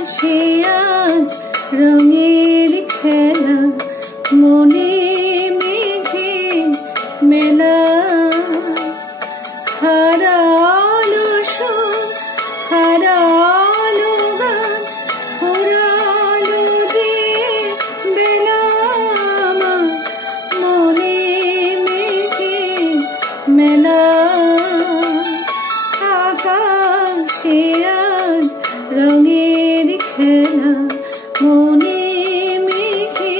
আকাশে আজ রঙের খেলা, মনে মেঘে মেলা। হারালো সুর, হারালো গান, ফুরালো যে বেলা। মনে মেঘে মেলা, আকাশে আজ রঙের খেলা, মনে মেঘে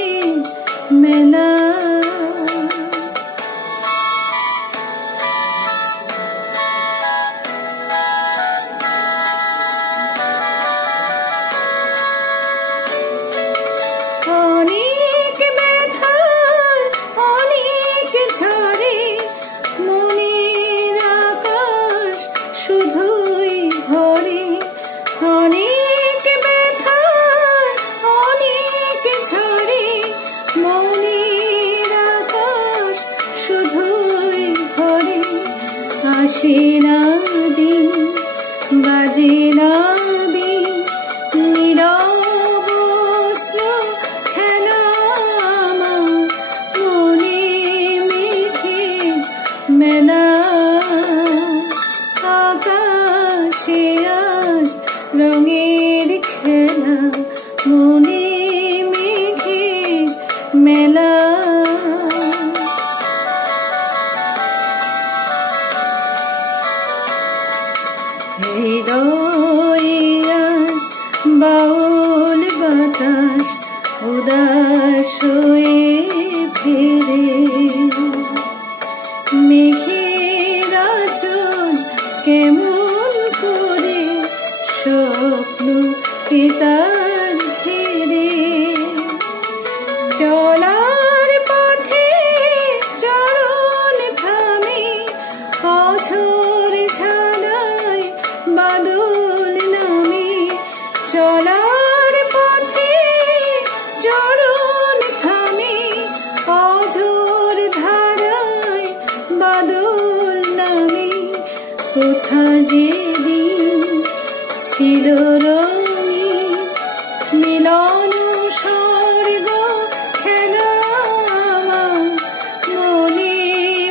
মেলা। অনেক ব্যথার অনেক ঝড়ে মনের আকাশ শুধুই ভরে। অনেক ব্যথার অনেক ঝড়ে মনের আকাশ শুধুই ভরে। আসে না দিন, বাজে না বিন, নীরব অশ্রু খেলা। মনে মেঘে মেলা, আকাশে আজ রঙের খেলা, মনে মেঘে মেলা। হৃদয়ে আজ বাউল বাতাস উদাস হয়ে ফেরে। মেঘের আঁচল কেমন করে স্বপ্নকে তার ঘেরে। চলার পথে চরণ থামে, অঝোর ঝালায় বাদল নামে। চলার পথে চরণ থামে, অঝোর ধারায় বাদল নামে। কোথা যে দিন ছিল রঙিন, মিলন স্বর্গ খেলা। মনে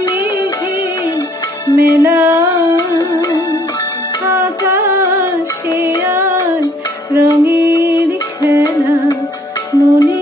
মেঘে মেলা, আকাশে আজ রঙের খেলা, মনে